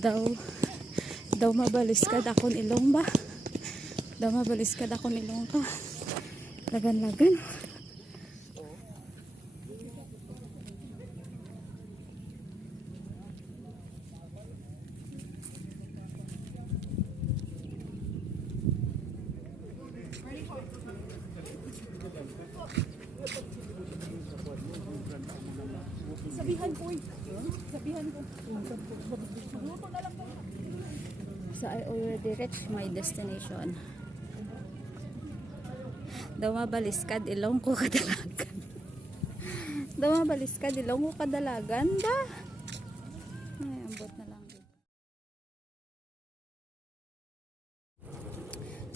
daw daw mabaliskad akong ilong ba, daw mabaliskad akong ilong ka lagan-lagan. Sabihan ko sabihan ko magluto na lang ko. So I already reached my destination. Daw mabaliskad ilong ko kadalagan. Daw mabaliskad ilong ko kadalagan ba? Ay, ambot na lang.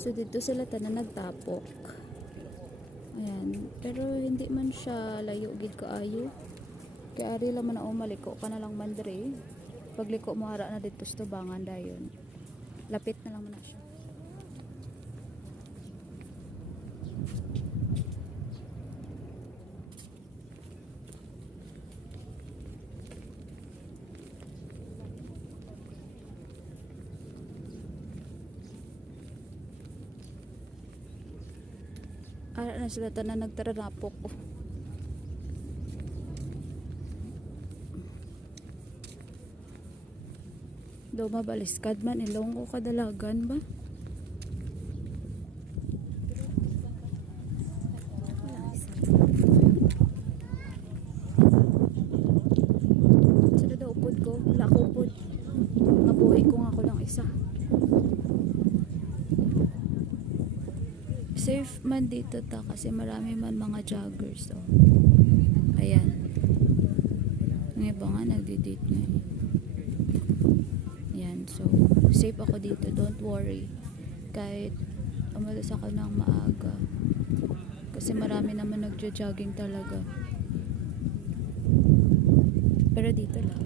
So dito sila tanan nagtapok. Ayan, pero hindi man siya layo gid kaayo. Kaya ari lang man na maliko ka na lang man diri. Pagliko mo ara na dito sa tubangan dayon. Lapit na lang man na siya. Ara na sila tanan nagtaranapok ko. Daw mabaliskad man ilong ko kadalagan ba? Sino daw upod ko? Wala ko upod. Mabuhay ko nga ako lang isa. Safe man dito ta kasi marami man mga joggers. So. Ayan. Ang iba nga nagdi-date ngayon. Yan, so safe ako dito, don't worry. Kahit umalis ako ng maaga kasi marami naman nagjo-jogging talaga. Pero dito lang.